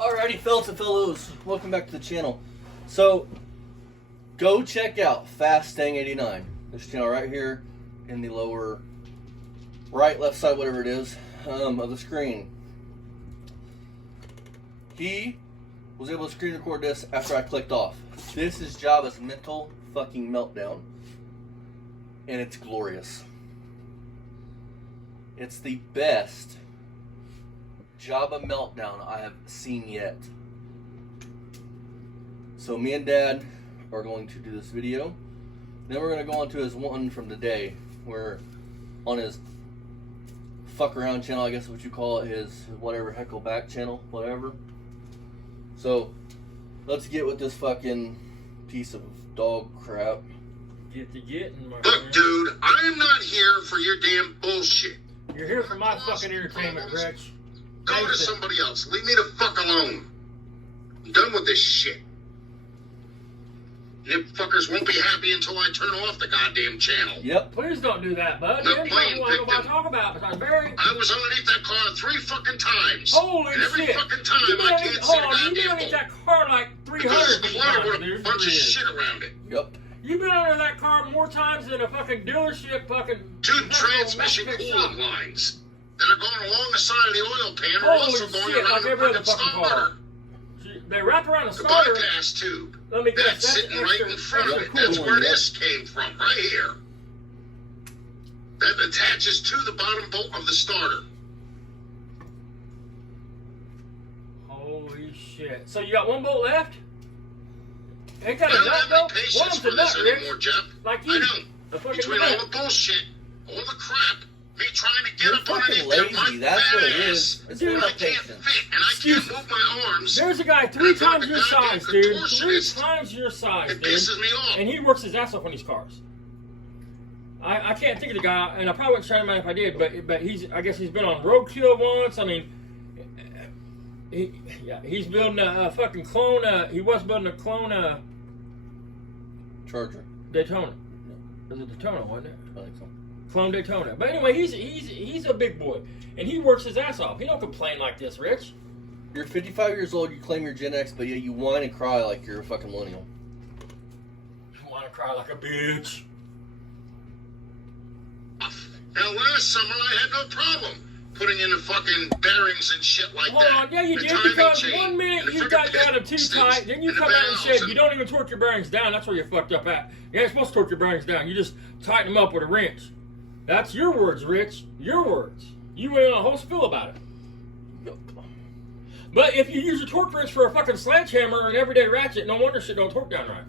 Alrighty, fellas and fellows, welcome back to the channel. So, go check out Fastang89. This channel right here in the lower right, left side, whatever it is, of the screen. He was able to screen record this after I clicked off. This is Java's mental fucking meltdown. And it's glorious. It's the best Java meltdown I have seen yet. So me and Dad are going to do this video. Then we're going to go on to his one from today, where on his fuck around channel, I guess what you call it, his whatever heckle back channel, whatever. So let's get with this fucking piece of dog crap. Get to getting, my Look, friend. dude, I'm not here for your damn bullshit. You're here for my fucking entertainment, Rich. Go to somebody else. Leave me the fuck alone. I'm done with this shit. You fuckers won't be happy until I turn off the goddamn channel. Yep. Please don't do that, bud. The You ain't plane know what picked I him. talk about, but I'm very... I was underneath that car 3 fucking times. Holy and every shit. fucking time You've been I underneath- can't see the hold on, you've been goddamn underneath boat. that car like 300 Because the clutter times, with a dude. bunch of Yeah. shit around it. Yep. You've been under that car more times than a fucking dealership fucking... 2 transmission Mexican coolant shop. lines that are going along the side of the oil pan are Holy also going shit, around like the every other fucking fucking car. starter. They wrapped around the The starter. bypass tube. Let me guess, That's that's sitting right in front of it. extra That's cool. where this came from, right here. That attaches to the bottom bolt of the starter. Holy shit. So you got one bolt left? Ain't that I a don't nut, have though? any One patience of for them's a this nut, Rich. anymore, Jeff. Like I you. don't. A fucking Between nut. all the bullshit, all the crap, me trying to get You're up fucking underneath there, lazy. my That's fat what it ass, is. It's Dude, and I not can't patience. fit, and I Excuse can't move my arms. There's a guy 3 times your size, dude. 3 times your size, It dude. pisses me off. And he works his ass off on these cars. I can't think of the guy, and I probably wouldn't try him out if I did, but I guess he's been on roadkill once. I mean, he's building a fucking clone. He was building a clone Charger. Daytona. Was it Daytona, wasn't it? I think so. Clone Daytona. But anyway, he's a big boy, and he works his ass off. He don't complain like this, Rich. You're 55 years old, you claim you're Gen X, but yeah, you whine and cry like you're a fucking millennial. You want to cry like a bitch. Now, last summer I had no problem putting in the fucking bearings and shit like Hold that. on, yeah, you The did, timing because chain, one minute and the you frickin' got them too pistons, tight, then you and the come out and valves, said you don't even torque your bearings down. That's where you're fucked up at. You ain't supposed to torque your bearings down. You just tighten them up with a wrench. That's your words, Rich. Your words. You went on a whole spiel about it. Yep. But if you use a torque wrench for a fucking sledgehammer or an everyday ratchet, no wonder shit don't torque down right.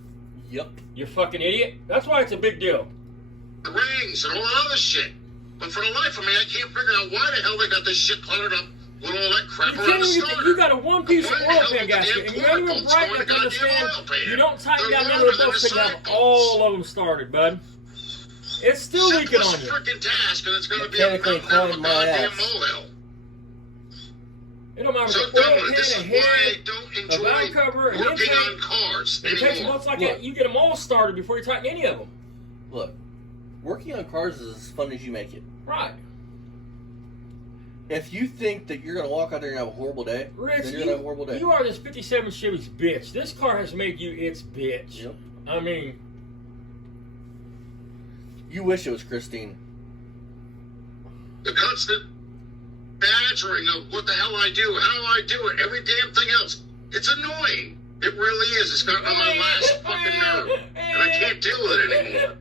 Yep. You fucking idiot. That's why it's a big deal. the rings and all that other shit. But for the life of me, I can't figure out why the hell they got this shit cluttered up with all that crap You around can't the even, starter. you got a one-piece Why the oil hell pan did the gasket, damn and you ain't even porta bright bolts enough go to in the goddamn understand. oil pan? You don't tighten They're down none longer of than those the things out. side bolts. All of them started, bud. It's still leaking on Simplest you. freaking task, and it's going to be a Mechanically meltdown of a inclined my goddamn ass. molehill. It don't matter So if it's done oil with it. This pan, is a why I head, don't a valve enjoy cover, an working intake. on cars It takes anymore. months like Look. that. You get them all started before you tighten any of them. Look, working on cars is as fun as you make it. Right. If you think that you're going to walk out there and have a horrible day, Rich, then you're going to have a horrible day. you are this 57 Chevy's bitch. This car has made you its bitch. Yep. I mean, You wish it was Christine. The constant badgering of what the hell I do, how I do it, every damn thing else. It's annoying. It really is. It's gotten on my last fucking nerve. And I can't deal with it anymore.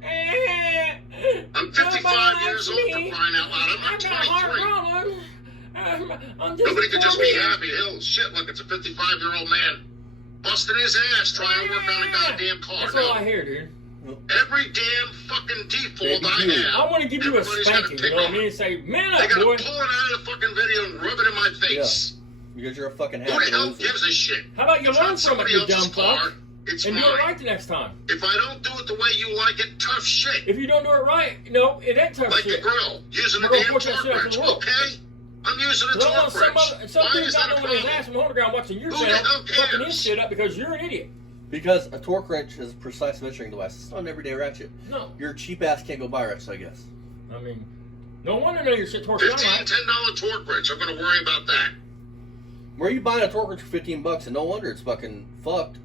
I'm 55 years old for crying out loud. I'm not 23. Nobody could just be happy. Hell, shit, look, it's a 55-year-old man busting his ass trying to work on a goddamn car. That's all I hear, dude. Every damn fucking default Baby, I you. have. I want to give you a everybody's gotta spanking, pick you know what I on mean? it. And say, man They up, gotta boy. pull it out of the fucking video and rub it in my face. Because you're a fucking Who the hell loser. gives a shit? How about you It's learn not from it, somebody you else's dumb fuck? car. It's And mine. do it right the next time. If I don't do it the way you like it, tough shit. If you don't do it right, no, it ain't tough Like shit. the grill, using We're the gonna damn put that torque shit out wrench, in the world. okay? I'm using a Because I want torque wrench. some Why dude is not that a knowing his problem? ass from the underground watching your Who the channel, hell fucking cares? his shit up because you're an idiot. Because a torque wrench is a precise measuring device. It's not an everyday ratchet. No. Your cheap ass can't go buy wrench, I guess. I mean, no wonder none of your shit torques down $15, right. $10 torque wrench. I'm going to worry about that. Where are you buying a torque wrench for $15 and no wonder it's fucking fucked?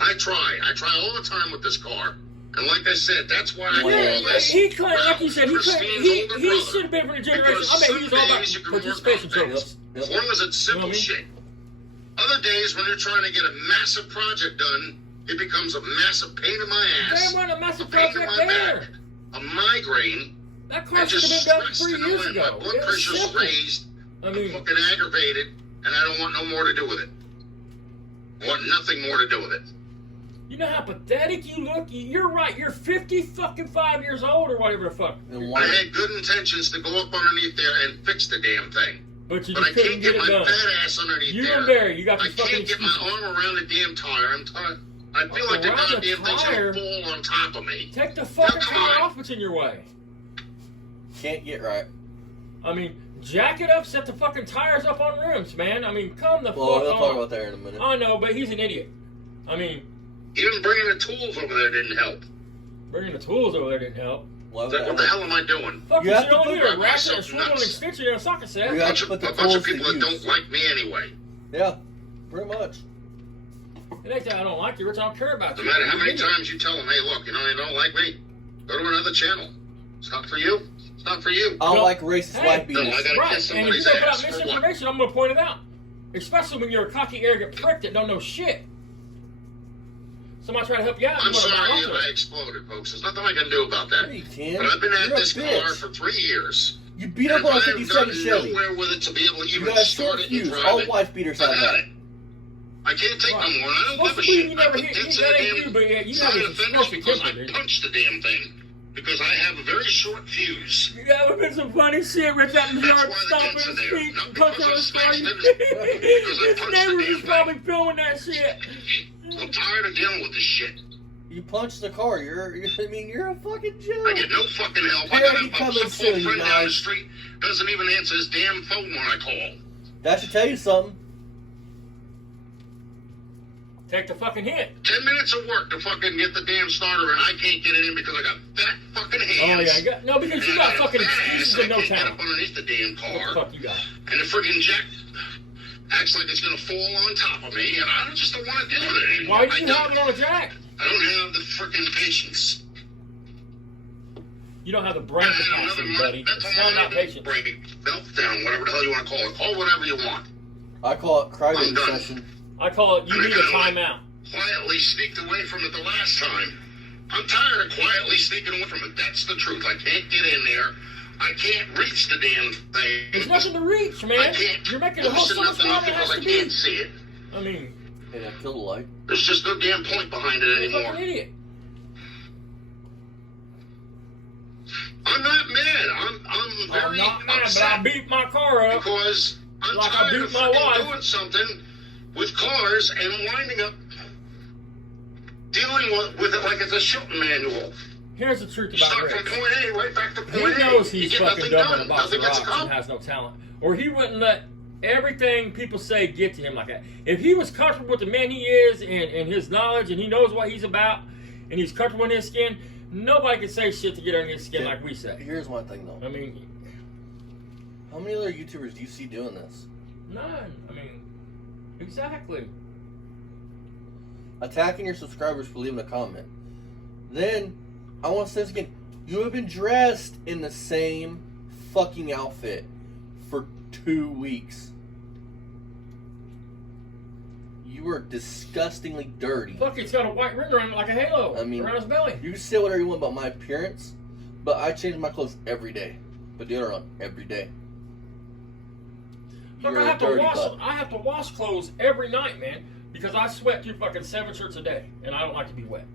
I try all the time with this car. And like I said, that's why I do all this. He claimed, like you said, he Christine's older brother. should have been from the generation. Because I bet he some was all days you about can work participation on trophies. things, as long as it's simple shit. Other days when you're trying to get a massive project done, it becomes a massive pain in my ass. They run a massive pain in project my there. back, a migraine, That car and should just have been done stressed 3 and years all, and ago. my blood It was pressure's simple. raised. I I'm mean, fucking aggravated, and I don't want no more to do with it. I want nothing more to do with it. you know how pathetic you look? You're right. You're 55 years old or whatever the fuck. And I why? had good intentions to go up underneath there and fix the damn thing. But you But I just couldn't can't get get it my done. fat ass underneath You there. and Barry, you got I these fucking can't get my excuses. arm around the damn tire. I feel like the Around the goddamn thing's tire? gonna fall on top of me. Take the fucking Come tire on. off what's in your way. Can't get right. I mean, jack it up, set the fucking tires up on rims, man. I mean, come the Well, fuck we'll on. talk about that here in a minute. I know, but he's an idiot. I mean, Even bringing the tools over there didn't help. bringing the tools over there didn't help. Why It's would like, what that the help? hell am I doing? Fuck, You you have should to only put need a that ratchet, a myself swivel, and nuts. extension, and a socket set. You A have bunch to of, put the a bunch of tools to people that use. don't like me anyway. Yeah, pretty much. It ain't that I don't like you, Rich. I don't care about No you. matter how many You're an idiot. times you tell them, hey, look, you know, you don't like me, go to another channel. It's not for you. It's not for you. I don't No. like racist Hey, white no, beaters. I gotta Right, kiss and if you somebody's don't put out ass for what? misinformation, I'm going to point it out. Especially when you're a cocky, arrogant prick that don't know shit. Somebody try to help you out. I'm you wanna sorry back if off I exploded, folks. There's nothing I can do about that. Yeah, you can. But I've been at You're a this car bitch. for 3 years. You beat And up on a I have 57 gotten Chevy. nowhere with it to be able to You even got a start short it and fuse. drive All it. wife beaters I've have had that. it. I can't take Right. no more. I don't Supposed give a to be shit. you I never put hit- dents in that the ain't damn you, but yeah, you side have of a the fenders scruffy because temper, I dude. punched the damn thing. Because I have a very short fuse. That would have been some funny shit, Rich, out in the That's yard, why the stomping dents are his there. feet Not and punching because on I his smashed face. it, because I His punched the neighbors damn was probably filming that shit. I'm tired of dealing with this shit. You punched the car. You're a fucking I joke. get no fucking help. I Parody got coming some soon, poor you friend down the guys. street doesn't even answer his damn phone when I call. That should tell you something. Take the fucking hit. 10 minutes of work to fucking get the damn starter, and I can't get it in because I got fat fucking Oh, hands. yeah. No, because you And got I fucking a fat excuses ass, and no I can't get talent. up underneath the damn What the car. fuck you got? And the friggin' jack acts like it's gonna fall on top of me, and I just don't want to deal with it anymore. Why did you I have it on a jack? don't have the friggin' patience. You don't have the brain capacity, buddy. That's It's not another patient. break, meltdown, whatever the hell you want to call it. Call whatever you want. I call it I'm crybaby done. session. I call it, you need a timeout. Quietly sneaked away from it the last time. I'm tired of quietly sneaking away from it. That's the truth. I can't get in there. I can't reach the damn thing. There's nothing to reach, I man. can't You're making the whole loosen so much nothing up more than it has because to I be. can't see it. I mean, Hey, I killed a light. There's just no damn point behind it you're a anymore. fucking idiot. I'm not mad. I'm very I'm not mad, but upset I beat my car up. because I'm Like I tired beat of my freaking wife. doing something with cars and winding up dealing with it like it's a shooting manual. Here's the truth You about start Rick. from point A right back to He point A. knows You he's get fucking nothing dumb in done. a box Nothing of gets rocks and accomplished. has no talent. Or he wouldn't let everything people say get to him like that. If he was comfortable with the man he is and his knowledge and he knows what he's about and he's comfortable in his skin, nobody can say shit to get under his skin Yeah. like we say. Here's one thing though. I mean, How many other YouTubers do you see doing this? none. I mean, exactly. Attacking your subscribers for leaving a comment. Then, I want to say this again. You have been dressed in the same fucking outfit for 2 weeks. You are disgustingly dirty. Fuck, it's got a white ring around it like a halo I mean, around his belly. You can say whatever you want about my appearance, but I change my clothes every day. But deodorant every day. Look, You're I a have to dirty wash. butt. I have to wash clothes every night, man, because I sweat through fucking 7 shirts a day, and I don't like to be wet.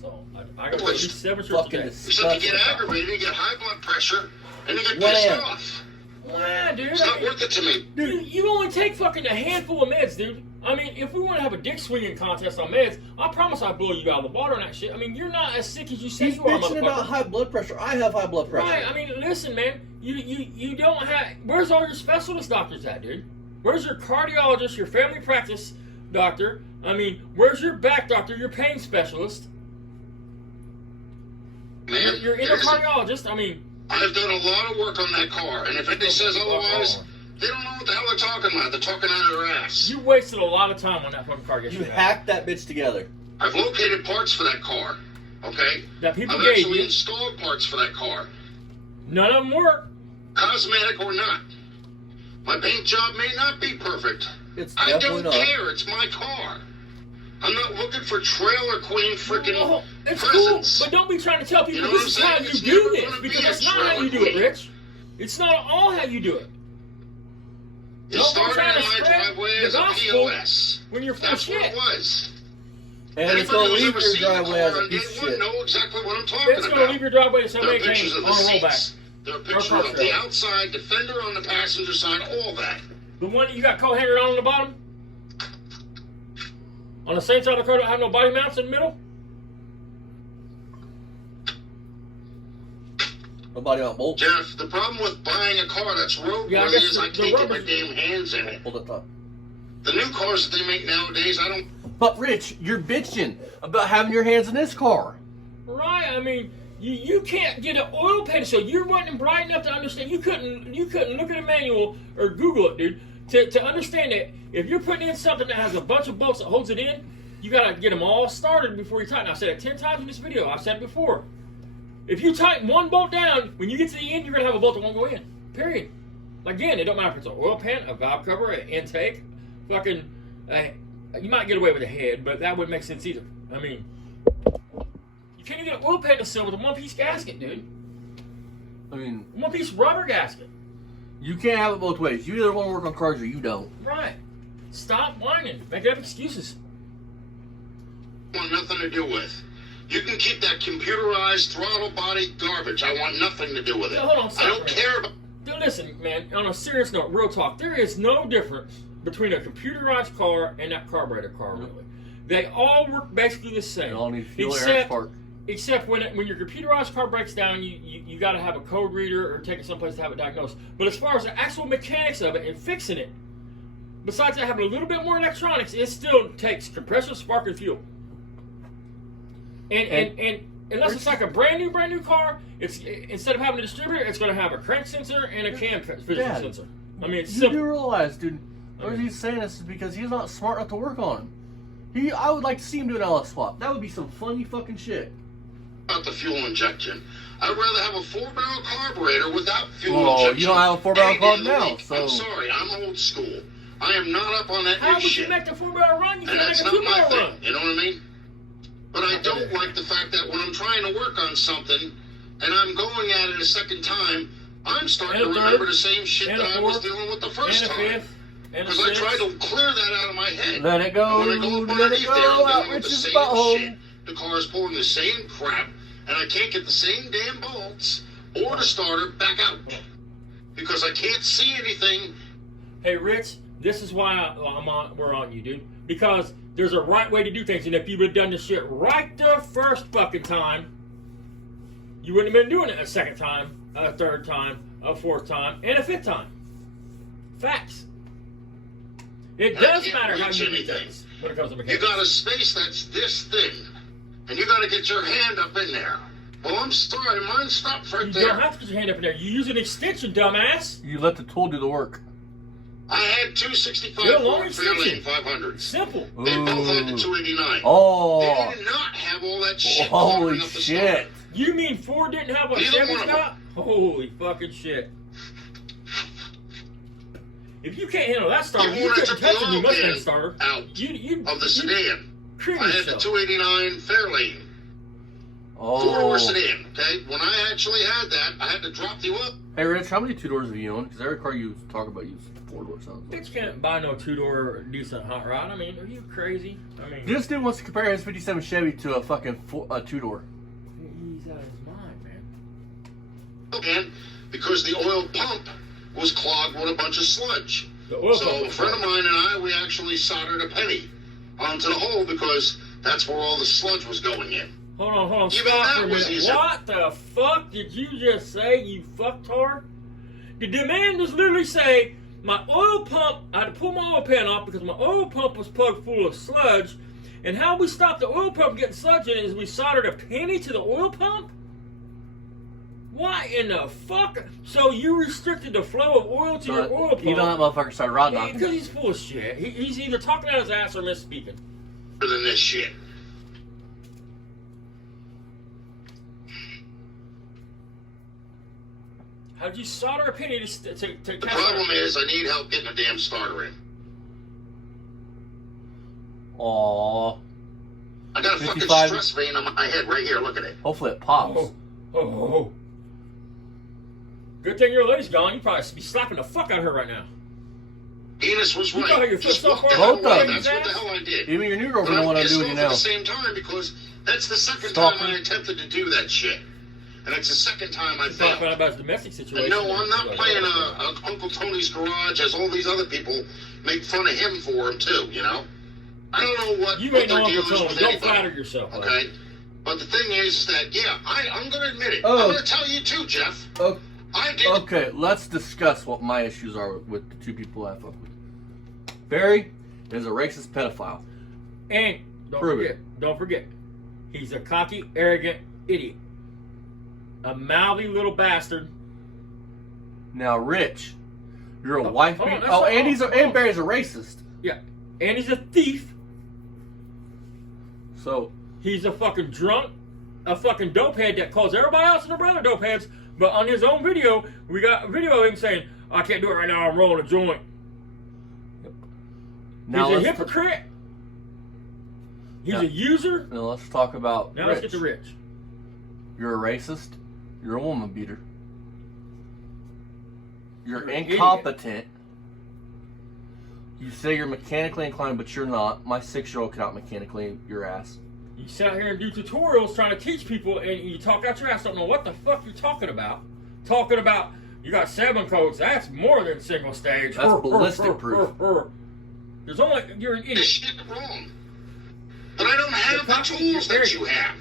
So I got to at least 7 shirts a Fucking day. Except you get disgusting. aggravated, you get high blood pressure, and you get Wham. pissed off. Wow, dude. It's not worth it to me. Dude, you only take fucking a handful of meds, dude. I mean, if we want to have a dick swinging contest on meds, I promise I'll blow you out of the water on that shit. I mean, you're not as sick as you say He's you are, bitching about motherfucker. high blood pressure. I have high blood pressure. Right, I mean, listen, man. You don't have... Where's all your specialist doctors at, dude? Where's your cardiologist, your family practice doctor? I mean, where's your back doctor, your pain specialist? Man, Your it isn't. endocardiologist? I mean, I've done a lot of work on that car, and if anybody says otherwise, they don't know what the hell they're talking about. They're talking out of their ass. You wasted a lot of time on that fucking car You yesterday. hacked that bitch together. I've located parts for that car, okay? That people I've gave actually you. installed parts for that car, None of them work. cosmetic or not. My paint job may not be perfect. It's I definitely don't not. care. It's my car. I'm not looking for trailer queen freaking Oh, it's presents. cool, but don't be trying to tell people You know what this is I'm how saying? you It's do never this, gonna be because a it's not how you do trailer it, queen. Rich. It's not all how you do it. It Don't started try to in my spread driveway the as a gospel POS. when you're full of That's what shit. it was. And it's Anybody gonna who's leave ever your seen the driveway as car a on day piece of one shit. know exactly what I'm talking It's about. going to leave your driveway to There are somebody pictures came of on the a rollback. seats. There are pictures car of the trailer. outside, the fender on the passenger side, all that. The one that you got co-handed on the bottom? On the same side of the car, don't have no body mounts in the middle? Nobody on bolt. Jeff, the problem with buying a car that's roadworthy Yeah, I guess is I the can't get my rubber's- damn hands in it. Hold it up. The new cars that they make nowadays, I don't. But Rich, you're bitching about having your hands in this car. Right, I mean, you can't get an oil pedestal. You wasn't bright enough to understand. You couldn't look at a manual or Google it, dude, to understand that if you're putting in something that has a bunch of bolts that holds it in, you gotta get them all started before you tighten. I've said it 10 times in this video. I've said it before. If you tighten one bolt down, when you get to the end, you're gonna have a bolt that won't go in. Period. Again, it don't matter if it's an oil pan, a valve cover, an intake, fucking. You might get away with a head, but that wouldn't make sense either. I mean, you can't even get an oil pan to sell with a one-piece gasket, dude. I mean, One-piece rubber gasket. you can't have it both ways. You either want to work on cars or you don't. Right. Stop whining. Make up excuses. want nothing to do with. You can keep that computerized throttle body garbage. I want nothing to do with it. Yeah, hold on, I stop don't for a care about. Dude, listen, man, on a serious note, real talk, there is no difference between a computerized car and that carburetor car, really. They all work basically the same. They all need fuel, air, and spark. Except when your computerized car breaks down, you got to have a code reader or take it someplace to have it diagnosed. But as far as the actual mechanics of it and fixing it, besides that having a little bit more electronics, it still takes compressor, spark, and fuel. And unless it's like a brand new car, it's instead of having a distributor, it's going to have a crank sensor and a cam physical Dad, sensor. I mean, it's You simple. do realize, dude, the reason he's saying this is because he's not smart enough to work on him. I would like to see him do an LS swap. That would be some funny fucking shit. The fuel injection. I'd rather have a 4-barrel carburetor without fuel Well, injection. you don't have a 4-barrel Any day of carb the now, week. so- I'm sorry, I'm old school. I am not up on that How new would shit. you make the 4-barrel run? You And can that's make a not my 2-barrel thing. run. You know what I mean? But I don't like the fact that when I'm trying to work on something and I'm going at it a second time, I'm starting And a to third, remember the same shit and a that I was fourth, dealing with the And first a time. fifth, and a Because I sixth. tried to clear that out of my head. Let it go, And when I go up let it underneath go, there, I'm out dealing with the Rich's same butthole. shit. The car's pulling the same crap, and I can't get the same damn bolts or the starter back out. Because I can't see anything. Hey, Rich, this is why we're on you, dude. Because there's a right way to do things, and if you would have done this shit right the first fucking time, you wouldn't have been doing it a second time, a third time, a fourth time, and a fifth time. Facts. It I does can't matter how reach you do anything. things when it comes to You mechanics. got a space that's this thin, and you got to get your hand up in there. Well, I'm sorry, mine stopped right You there. don't have to get your hand up in there. You use an extension, dumbass. You let the tool do the work. I had 265 Yeah, long Ford Fairlane extension. 500s. Simple. They both had the Ooh. 289. Oh, They did not have all that shit. holy clogging up the shit. starter. You mean Ford didn't have what Neither Chevy's one of them. got? Holy fucking shit. If you can't handle that starter, Even you when I couldn't took touch the a new oil Mustang pan starter. out You of the sedan, cream I had the yourself. 289 Fairlane. Oh. Four-door sedan, okay? When I actually had that, I had to drop the oil. Hey, Rich, how many 2-doors have you owned? Because every car you talk about uses 4-door sounds like. Bitch can't buy no 2-door decent hot rod. I mean, are you crazy? I mean, This dude wants to compare his 57 Chevy to a fucking 2-door. he's out of his mind, man. And because the oil pump was clogged with a bunch of sludge. The oil So pump a friend of mine and I, we actually soldered a penny onto the hole because that's where all the sludge was going in. Hold on, Even stop that for a was minute. easier. What the fuck did you just say, you fucktard? Did the man just literally say, my oil pump, I had to pull my oil pan off because my oil pump was plugged full of sludge, and how we stopped the oil pump getting sludge in it is we soldered a penny to the oil pump? Why in the fuck? So you restricted the flow of oil to your oil pump. You know that motherfucker started rod knocking. Because he's full of shit. He's either talking out his ass or misspeaking. Than this shit. How did you solder a penny to The problem is I need help getting a damn starter in. Aww. I got a fucking 55. stress vein on my head right here. Look at it. Hopefully it pops. Oh. Good thing your lady's gone. You'd probably be slapping the fuck out of her right now. Enos was You right. know how your foot Just so walk far the hell Both away. of them. That's what the hell I did. Even your new But girlfriend don't I'm want to pissed do what off you at know. the same time because that's the second Stalker. time I attempted to do that shit. And it's the second time I He's talking failed. about his domestic situation. And no, I'm not playing Uncle Tony's Garage as all these other people make fun of him for him too, you know? I don't know what You what ain't no their Uncle deal is Tony. with Don't anybody. flatter yourself. Okay? But the thing is that, yeah, I'm going to admit it. Oh. I'm going to tell you too, Jeff. Oh, I did. okay, let's discuss what my issues are with the two people I fuck with. Barry is a racist pedophile. And don't forget, he's a cocky, arrogant idiot. A mouthy little bastard. Now, Rich, you're a Oh, wife. hold on, that's Oh, not- and hold on. and Barry's a racist. Yeah. And he's a thief. So He's a fucking drunk, a fucking dopehead that calls everybody else and their brother dopeheads. But on his own video, we got a video of him saying, I can't do it right now, I'm rolling a joint. now He's a let's hypocrite. He's Yeah. a user. now let's talk about Now Rich. let's get to Rich. You're a racist. You're a woman beater. You're You're an incompetent. You say you're mechanically inclined, but you're not. My 6-year-old can out mechanically your ass. You sit out here and do tutorials trying to teach people, and you talk out your ass, don't know what the fuck you're talking about. Talking about, you got 7 codes, that's more than single stage. That's ballistic proof. There's only, you're an This idiot. shit wrong. But I don't have the tools that you have.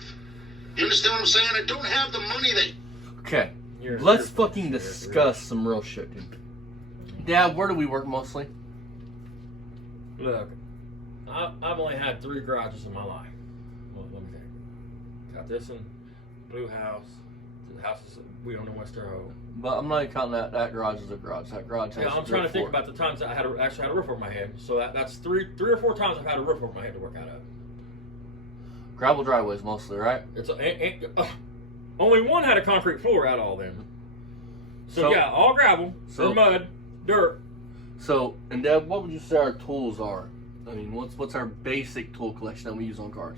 You understand what I'm saying? I don't have the money that... Okay, You're- let's you're- fucking discuss some real shit, dude. Dad, where do we work mostly? Look, I've only had 3 garages in my life. Well, let me think. Got this one, blue house. The house is we own in West Terre. But I'm not even counting that garage as a garage. That garage has Yeah, I'm 3 trying or to think 4. about the times that I actually had a roof over my head. So that's three or four times I've had a roof over my head to work out of. Gravel driveways mostly, right? It's only one had a concrete floor out of all them. So yeah, all gravel, or mud, dirt. So, and Dad, what would you say our tools are? I mean, what's our basic tool collection that we use on cars?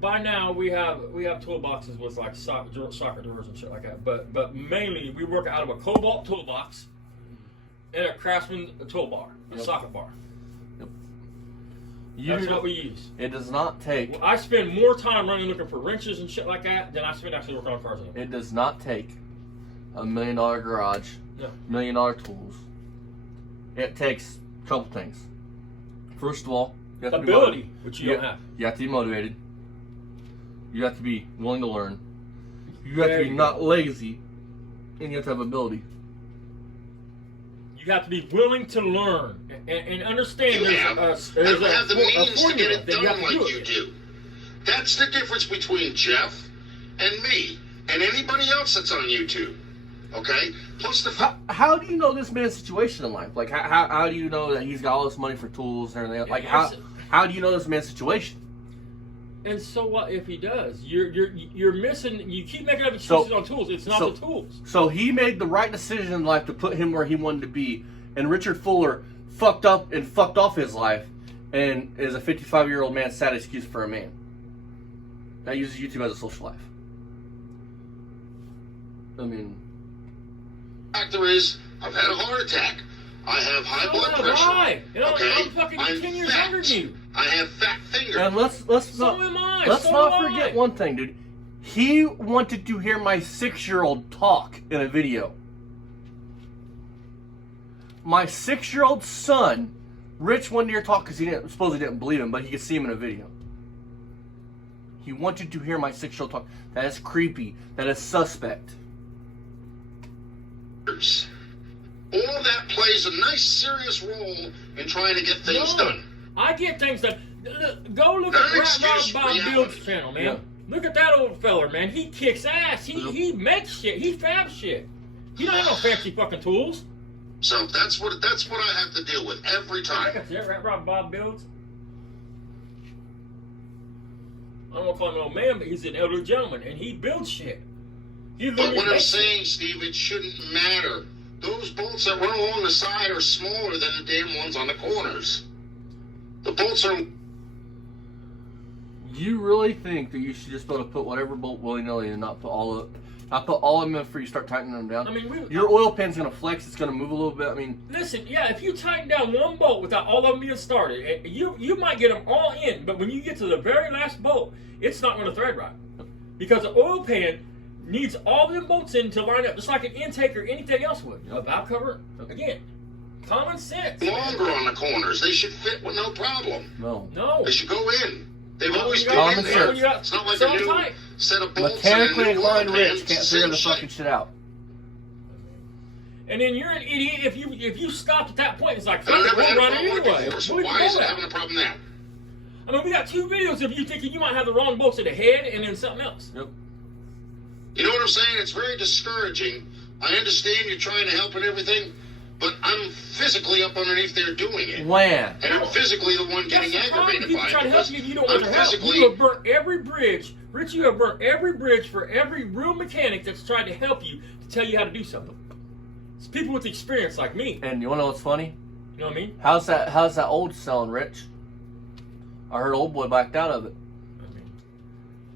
By now we have toolboxes with like soccer drawers and shit like that. But mainly we work out of a Cobalt toolbox and a Craftsman toolbar, a socket bar. That's what we use. It does not take. Well, I spend more time running looking for wrenches and shit like that than I spend actually working on cars. It does not take $1 million garage, No. $1 million tools. It takes a couple things. First of all, you have to be Ability, motivated. which you don't have. You have to be motivated. You have to be willing to learn. You have There to be you not go. lazy, and you have to have ability. You have to be willing to learn and understand. You have. There's I don't have the means to get formula it that you have done to like do you it. do. That's the difference between Jeff and me and anybody else that's on YouTube. Okay? Plus the How do you know this man's situation in life? Like, how do you know that he's got all this money for tools and everything? Like, how do you know this man's situation? And so what if he does? You're missing. You keep making up excuses on tools. It's not the tools. So he made the right decision in life to put him where he wanted to be, and Richard Fuller fucked up and fucked off his life, and is a 55-year-old man's sad excuse for a man that uses YouTube as a social life. I mean, factor is, I've had a heart attack. I have high blood pressure. Why? Okay? I'm fucking 10 years fat. younger than you. I have fat fingers. and let's So not am I. let's So not am forget I. one thing, dude. He wanted to hear my 6-year-old talk in a video. My 6-year-old son, Rich, wanted to hear talk because he didn't believe him, but he could see him in a video. He wanted to hear my 6-year-old talk. That is creepy. That is suspect. All of that plays a nice, serious role in trying to get things done. I get things done. Go look Not at an Rat Rob excuse, Bob reality. Build's channel, man. Yeah. Look at that old feller, man. He kicks ass. He makes shit. He fabs shit. He don't have no fancy fucking tools. So that's what I have to deal with every time. That's it, right, Rob Bob builds. I don't want to call him an old man, but he's an elderly gentleman, and he builds shit. But what I'm saying, Steve, it shouldn't matter. Those bolts that run along the side are smaller than the damn ones on the corners. The bolts are... You really think that you should just be able to put whatever bolt willy-nilly and not put all of them in before you start tightening them down? I mean, your oil pan's going to flex. It's going to move a little bit. I mean... Listen, yeah, if you tighten down one bolt without all of them being started, you might get them all in, but when you get to the very last bolt, it's not going to thread right. Because the oil pan needs all them bolts in to line up, just like an intake or anything else would. A valve cover, again, common sense. Longer on the corners. They should fit with no problem. No. They should go in. They've always been common in there. sense. It's not like a new set of bolts. Mechanically and a new inclined oil Rich pan. can't figure the fucking shit out. And then you're an idiot if you stopped at that point. It's like, And I fuck it, never had we'll a run it problem with it anyway. before, so What do you why is know it that? having a problem now? I mean, we got 2 videos of you thinking you might have the wrong bolts at the head and then something else. Yep. You know what I'm saying? It's very discouraging. I understand you're trying to help and everything, but I'm physically up underneath there doing it. When? And I'm physically the one getting That's the problem. aggravated People by try it to help because you and you don't want I'm to help. physically... You have burnt every bridge. Rich, you have burnt every bridge for every real mechanic that's tried to help you to tell you how to do something. It's people with experience like me. And you want to know what's funny? You know what I mean? How's that old selling, Rich? I heard old boy backed out of it.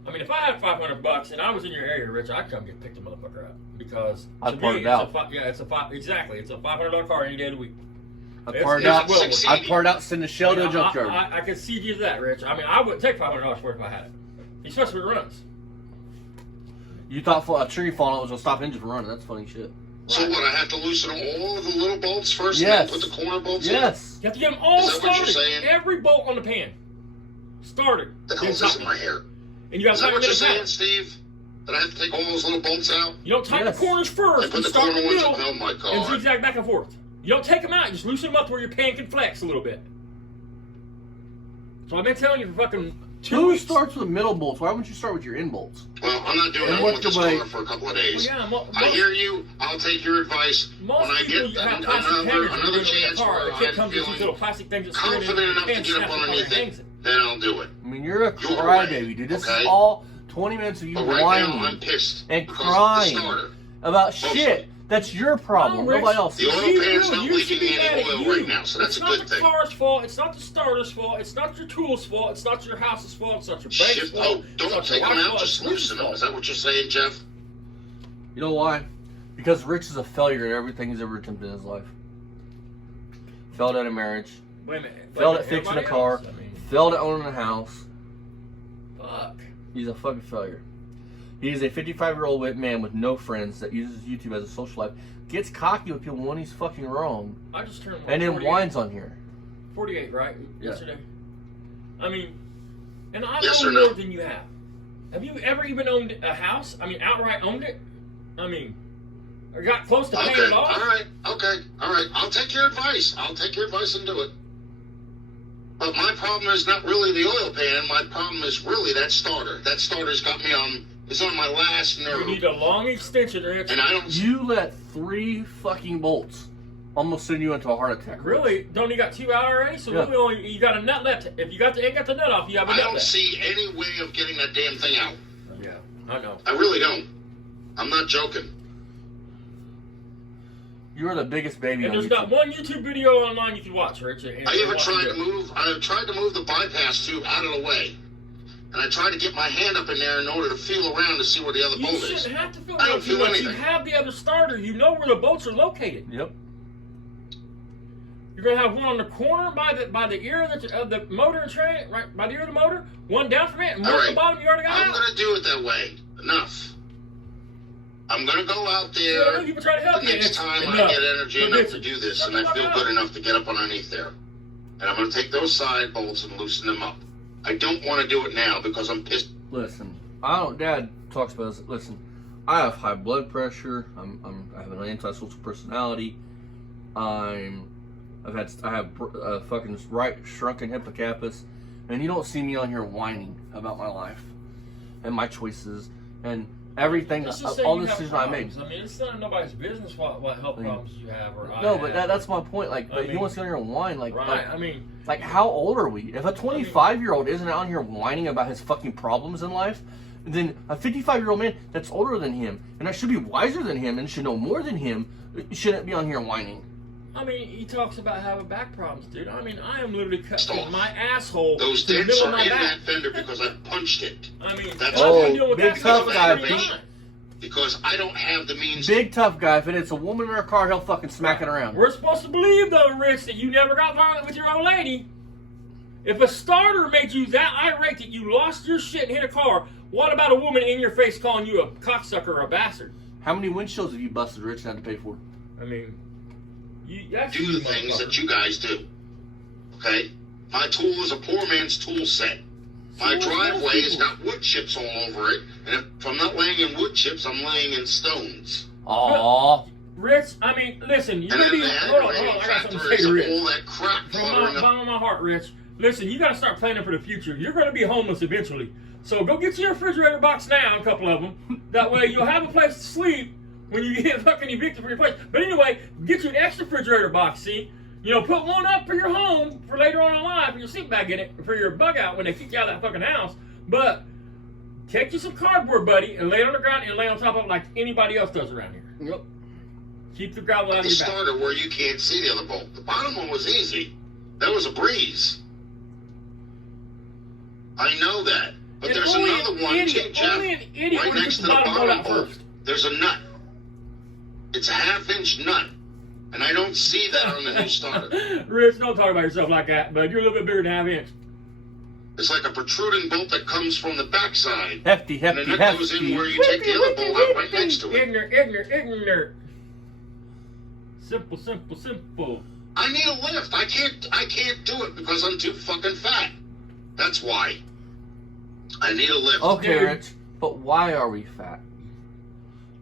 I mean, if I had $500 and I was in your area, Rich, I'd come get picked the motherfucker up because I'd part it out. It's a $500 car any day of the week. I'd part it out, send the shell to a junkyard. I could see you that, Rich. I mean, I wouldn't take $500 for it if I had it, especially when it runs. You thought a tree falling was gonna stop engine from running? That's funny shit. So what, I have to loosen all the little bolts first Yes. and then put the corner bolts in? Yes. You have to get them all Is that what you're started. saying? Every bolt on the pan. Started. The hell's this in my hair? And you got Is to that tighten what you're it saying, down. Steve? That I have to take all those little bolts out? You don't tighten Yes. the corners first. And put You the start in corner the ones middle up? Oh my and God. zigzag back and forth. You don't take them out. You just loosen them up where your pan can flex a little bit. So I've been telling you for fucking 2 Who weeks. starts with middle bolts? Why wouldn't you start with your end bolts? Well, I'm not doing And that what's with this the way- corner for a couple of days. Well, yeah, I hear you. I'll take your advice. Most When I people get have plastic hangers another in chance the car. where The kid I'm comes with these little feeling plastic things that screw in confident enough to and get up snaps it underneath and hangs it, then I'll do it. I mean, you're a Your crybaby, way, dude. This okay? is all 20 minutes of you But right whining now, I'm pissed. and because of the crying starter. about Mostly. shit. That's your problem, No, Rich. nobody else. The oil You pan's do. not You should leaking be mad any at oil you. right now, so that's It's a good not the thing. car's fault. It's not the starter's fault. It's not your tool's fault. It's not your house's fault. It's not your bank's Shift, fault. oh, It's don't not your take them wife's out, fault. just It's Rich's loosen them. fault. Is that what you're saying, Jeff? You know why? Because Rich is a failure at everything he's ever attempted in his life. Failed at a marriage. Wait a minute. Failed at fixing a Everybody car. else, I mean, Failed at owning a house. fuck. He's a fucking failure. He is a 55-year-old man with no friends that uses YouTube as a social life. Gets cocky with people when he's fucking wrong. I just turned And then 48. whines on here. 48, right? Yeah. Yesterday. I mean, and I Yes know or no? more than you have. Have you ever even owned a house? I mean, outright owned it? I mean, or got close to paying Okay, it all off? right, okay, all right. I'll take your advice. I'll take your advice and do it. But my problem is not really the oil pan. My problem is really that starter. That starter's got me on, it's on my last You nerve. need a long extension, Rich. And I don't... You let 3 fucking bolts almost send you into a heart attack. Rich. Really? Don't you got 2 out already? So Yeah. really only, you got a nut left. If you ain't got the nut off, you have a I nut don't left. see any way of getting that damn thing out. Yeah, I know. I really don't. I'm not joking. You're the biggest baby And on there's YouTube. not one YouTube video online you can watch, Rich. And I even watch tried it. to move, I tried to move the bypass tube out of the way. And I tried to get my hand up in there in order to feel around to see where the other You bolt is. shouldn't have to feel I don't like feel you anything. have the other starter. You know where the bolts are located. Yep. You're gonna have one on the corner by the ear of the motor and train, right by the ear of the motor. One down from it, and one All at the right. bottom. You already got I'm out. going to do it that way. Enough. I'm going to go out See, I know there people try to help the you. next It's time I enough. get energy But enough listen, to do this, shut and the I feel fuck good up. enough to get up underneath there. And I'm going to take those side bolts and loosen them up. I don't want to do it now because I'm pissed. Listen, Dad talks about this. Listen, I have high blood pressure. I have an antisocial personality. I have fucking right shrunken hippocampus, and you don't see me on here whining about my life. and my choices and everything, Let's just say all you the have decisions I made. problems. I mean, it's none of nobody's business what health problems you have or No, I but have. that's my point. Like, I but he mean, wants to go here and whine. Like, right? I mean, like, how old are we? If a 25-year-old isn't out here whining about his fucking problems in life, then a 55-year-old man that's older than him and that should be wiser than him and should know more than him shouldn't be on here whining. I mean, he talks about having back problems, dude. I mean, I am literally cutting my asshole. Those to the dents middle of are my in back. that fender because I punched it. I mean, That's I've Oh, been dealing with big that tough for guy, 30 Pete. times. Because I don't have the means. Big tough guy. If it's a woman in her car, he'll fucking smack it around. We're supposed to believe, though, Rich, that you never got violent with your old lady. If a starter made you that irate that you lost your shit and hit a car, what about a woman in your face calling you a cocksucker or a bastard? How many windshields have you busted, Rich, and had to pay for? I mean, that's Do the things that you guys do. Okay? My tool is a poor man's tool set. My driveway has got wood chips all over it, and if I'm not laying in wood chips, I'm laying in stones. Aww. Rich, I mean, listen, you're And going to then be... the Hold on, aggravating I got something to factor say is to Rich. all that crap From cluttering the up. bottom of my heart, Rich. Listen, you got to start planning for the future. You're going to be homeless eventually. So go get your refrigerator box now, a couple of them. That way you'll have a place to sleep when you get fucking evicted from your place. But anyway, get you an extra refrigerator box, see? You know, put one up for your home for later on in life, for your sleep bag in it, for your bug out when they kick you out of that fucking house. But take you some cardboard, buddy, and lay it on the ground and lay on top of it like anybody else does around here. Yep. Keep the gravel out of The your back. starter where you can't see the other bolt. The bottom one was easy. That was a breeze. I know that. But And there's only another an one idiot, too, Jeff. only an idiot Right would next get to the the bottom bolt bottom out bolt, first. there's a nut. It's a 1/2-inch nut. And I don't see that on the new starter. Rich, don't talk about yourself like that, but you're a little bit bigger than 1/2 inch. It's like a protruding bolt that comes from the backside. Hefty, And the hefty, nut goes in hefty. where you take the other bolt out right next to it. Ignorant. Simple. I need a lift. I can't do it because I'm too fucking fat. That's why. I need a lift. Okay, Dude. Rich, but why are we fat?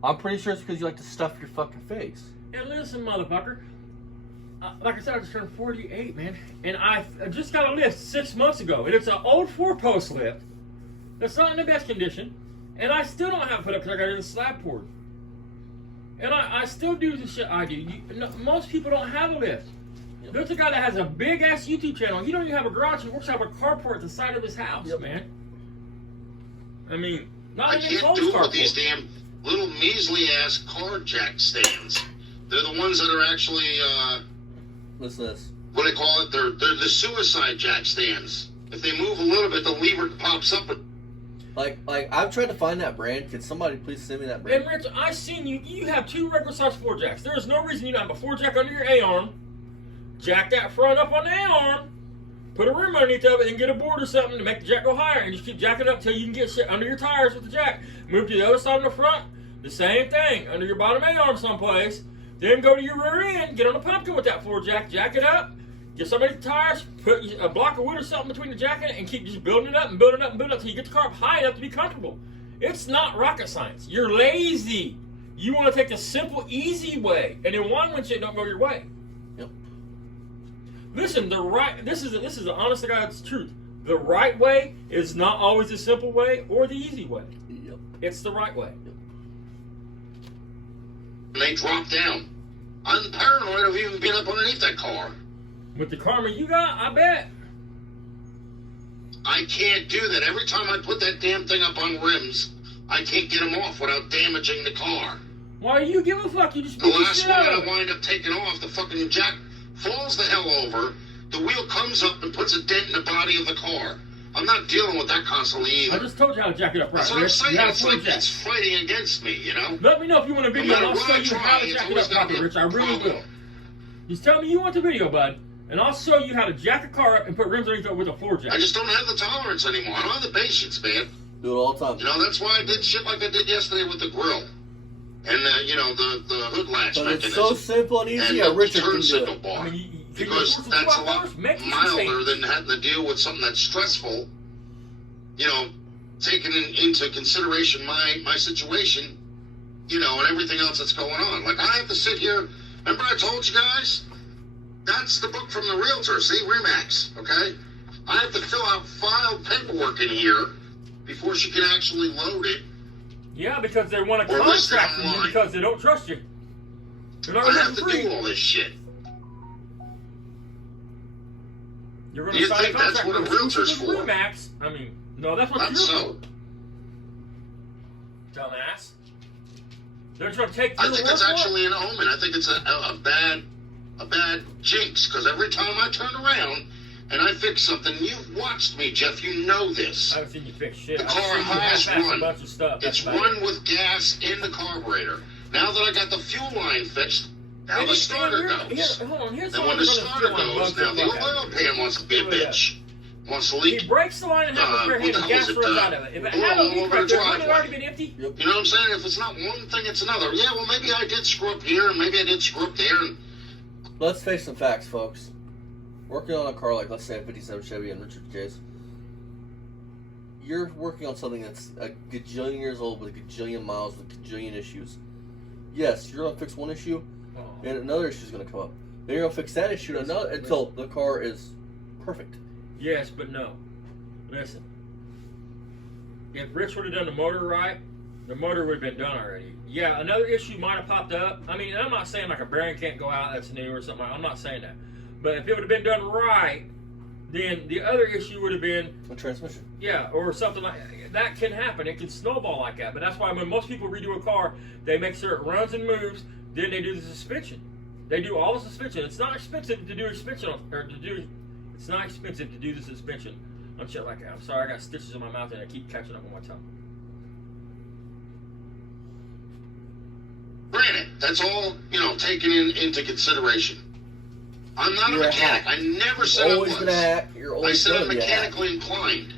I'm pretty sure it's because you like to stuff your fucking face. And listen, motherfucker. Like I said, I just turned 48, man. And I just got a lift 6 months ago. And it's an old 4-post lift that's not in the best condition. And I still don't have it put up because I got it in the slab poured. And I still do the shit I do. Most people don't have a lift. There's a guy that has a big-ass YouTube channel. He don't even have a garage. He works out of a carport at the side of his house, man. I mean, not I even can't close do it with carport. these damn little measly-ass car jack stands. They're the ones that are actually, Listen to this. what do they call it? They're the suicide jack stands. If they move a little bit, the lever pops up. Like I've tried to find that brand. Can somebody please send me that brand? And Rich, I seen you. You have 2 regular size floor jacks. There is no reason you don't have a floor jack under your A-arm. Jack that front up on the A-arm. Put a rim underneath of it and get a board or something to make the jack go higher. And just keep jacking it up until you can get shit under your tires with the jack. Move to the other side on the front. The same thing. Under your bottom A-arm someplace. Then go to your rear end. Get on the pumpkin with that floor jack. Jack it up. Get somebody the tires. Put a block of wood or something between the jack and it. And keep just building it up and building it up and building it up until you get the car up high enough to be comfortable. It's not rocket science. You're lazy. You want to take the simple, easy way. And then one when shit don't go your way. Yep. Listen, this is the honest to God's truth. The right way is not always the simple way or the easy way. Yep. It's the right way. And they drop down. I'm paranoid of even being up underneath that car. With the karma you got, I bet. I can't do that. Every time I put that damn thing up on rims, I can't get them off without damaging the car. Why do you give a fuck? You just The beat the last shit one out I of it. wind up taking off, the fucking jack falls the hell over. The wheel comes up and puts a dent in the body of the car. I'm not dealing with that constantly either. I just told you how to jack it up right. That's what I'm Rich. saying. You got a It's floor like jack. it's fighting against me, you know? Let me know if you want a video and No I'll matter show what I you how to try, jack it's it always up gonna properly, be a Rich. I really problem. will. Just tell me you want the video, bud, and I'll show you how to jack a car up and put rims underneath it with a floor jack. I just don't have the tolerance anymore. I don't have the patience, man. Do it all the time. You know, that's why I did shit like I did yesterday with the grill. And, you know, the hood latch But mechanism. it's so simple and easy. and A the Richard can turn do signal it. bar. I mean, Because can you that's a afford lot $2 make some milder mistakes. than having to deal with something that's stressful. You know, taking into consideration my situation, you know, and everything else that's going on. Like, I have to sit here. Remember I told you guys? That's the book from the realtor. See, Remax, okay? I have to fill out filed paperwork in here before she can actually load it. Yeah, because they want a Or list it contract from you online. because they don't trust you. They're not I have living to free. do all this shit. You're Do going you to sign a think that's contract what a with realtor's for? Remax. I mean, no, that's what Not you're so. for. Dumbass. They're trying to take I your think word it's for it. actually an omen. I think it's a bad jinx, because every time I turn around and I fix something, you've watched me, Jeff. You know this. I haven't seen you fix shit. The I've car seen you has half-ass run. a bunch of stuff. That's It's about run it. with gas in the carburetor. Now that I got the fuel line fixed, now And the it- starter and goes. Hold on, here's Then how when I'm the gonna starter feel on goes, bugs now and the fuck out oil of pan wants to be a Look at that. bitch. Wants to He leak. breaks the line and has a what hand the and hell gas is it, runs out of it. If it blow had a all leak over right the there, wouldn't it driveway. already been empty? Yep. You know what I'm saying? If it's not one thing, it's another. Yeah, well, maybe I did screw up here, and maybe I did screw up there, and Let's face some facts, folks. Working on a car like, let's say, a 57 Chevy in Richard's case, you're working on something that's a gajillion years old with a gajillion miles with gajillion issues. Yes, you're going to fix one issue, Oh. and another issue is going to come up. Then you're going to fix that issue and another, until the car is perfect. Yes, but no. Listen. If Rich would have done the motor right, the motor would have been done already. Yeah, another issue might have popped up. I mean, I'm not saying like a bearing can't go out, that's new or something. I'm not saying that. But if it would have been done right, then the other issue would have been, A transmission. yeah, or something like that can happen. It can snowball like that. But that's why when most people redo a car, they make sure it runs and moves. Then they do the suspension. They do all the suspension. It's not expensive to do suspension It's not expensive to do the suspension on shit like that. I'm sorry, I got stitches in my mouth and I keep catching up on my tongue. granted, that's all, taken into consideration. I'm not You're a a mechanic. hack. I never You're said I always was. been a hack. You're I always said going I'm to be a hack. mechanically inclined.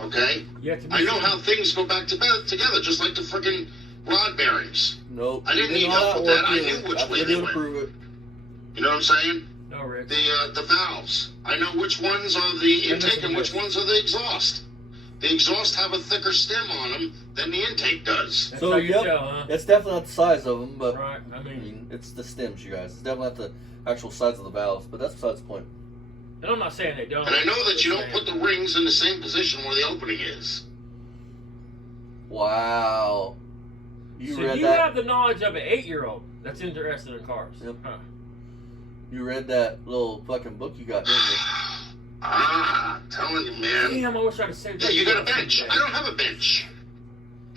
Okay? You have to be I know sure. how things go back together, just like the freaking rod bearings. Nope. I didn't You did need not help with that. I work knew in. which I've way been they able to went. prove it. You know what I'm saying? No, Rick. The valves. I know which ones are the intake and which ones are the exhaust. The exhaust have a thicker stem on them than the intake does. That's So, how you yep, tell, huh? it's definitely not the size of them, but Right. I I mean, mean, it's the stems, you guys. It's definitely not the actual size of the valves, but that's besides the point. and I'm not saying they don't. And I know that you I'm don't saying- put the rings in the same position where the opening is. Wow. You So read you that? have the knowledge of an 8-year-old that's interested in cars. Yep. Huh. You read that little fucking book you got, didn't you? I'm telling you, man. Damn, I wish I'd have saved Yeah, that. you got a video bench. someday. I don't have a bench.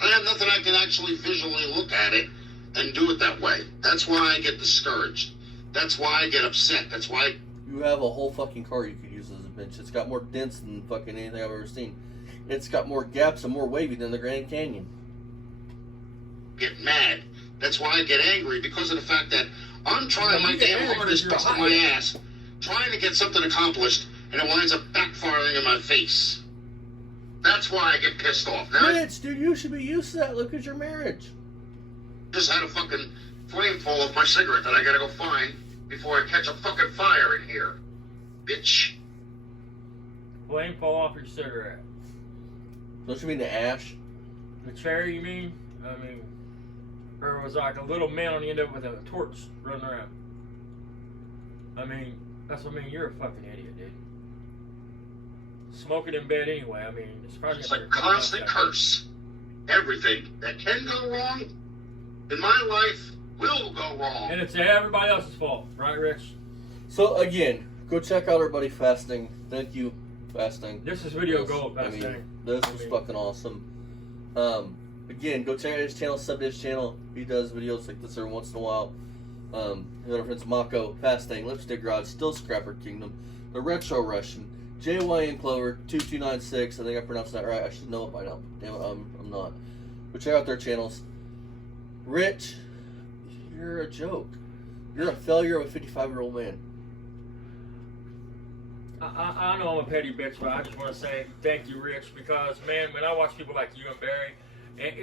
I have nothing I can actually visually look at it and do it that way. That's why I get discouraged. That's why I get upset. That's why You have a whole fucking car you could use as a bench. It's got more dents than fucking anything I've ever seen. It's got more gaps and more wavy than the Grand Canyon. I get mad. That's why I get angry, because of the fact that I'm trying No, my you get damn angry hardest, because you're busting my hot. ass, trying to get something accomplished, and it winds up backfiring in my face. That's why I get pissed off. Now, I Rich, dude, you should be used to that. Look at your marriage. just had a fucking flame fall off my cigarette that I gotta go find before I catch a fucking fire in here. Bitch. Flame fall off your cigarette. Don't you mean the ash? The cherry, you mean? I mean, or it was like a little man on the end of it with a torch running around. I mean, that's what I mean. You're a fucking idiot, dude. Smoking in bed anyway. I mean, it's probably It's gonna a be fucking constant upset. curse. Everything that can go wrong in my life will go wrong. And it's everybody else's fault, right, Rich? So, again, go check out our buddy Fasting. Thank you, Fasting. This is video This- gold, I best mean, thing. this was fucking awesome. Again, go check out his channel, sub to his channel. He does videos like this every once in a while. His other friends, Mako, Fasting, Lipstick Garage, Still Scrapper Kingdom, The Retro Russian, JYN Clover, 2296. I think I pronounced that right. I should know it by now. Damn it, I'm not. But check out their channels. Rich, you're a joke. You're a failure of a 55-year-old man. I know I'm a petty bitch, but I just want to say thank you, Rich, because, man, when I watch people like you and Barry,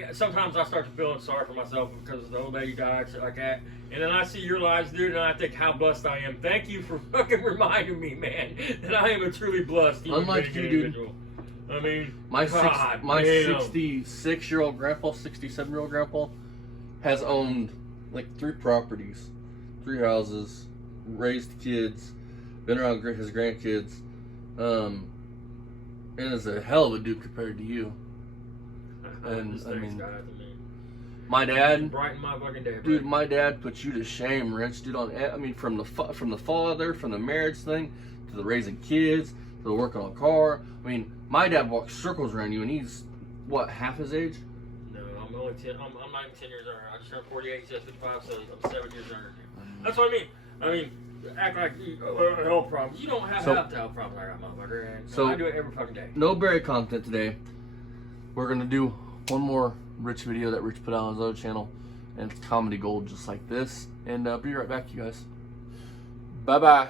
and sometimes I start feeling sorry for myself because the old lady died, shit like that. And then I see your lives, dude, and I think how blessed I am. Thank you for fucking reminding me, man, that I am a truly blessed human Unlike being you, dude. individual. I mean, My God, my damn. 66-year-old grandpa, 67-year-old grandpa, has owned like 3 properties, 3 houses, raised kids, been around his grandkids, and is a hell of a dude compared to you. And This I thing's mean, got it to me. my dad, Brighten my fucking day, dude, bro. my dad put you to shame, Rich, dude. I mean, from the father, from the marriage thing, to the raising kids, to the working on a car. I mean, my dad walks circles around you, and he's what, half his age? No, I'm only 10. I'm not even 10 years younger. I just turned 48. He says 55, so I'm 7 years younger. That's what I mean. I mean, act like you health problems. You don't have health problems I got, motherfucker. And so I do it every fucking day. No Barry content today. We're gonna do one more Rich video that Rich put out on his other channel, and it's comedy gold just like this. And be right back, you guys. Bye bye.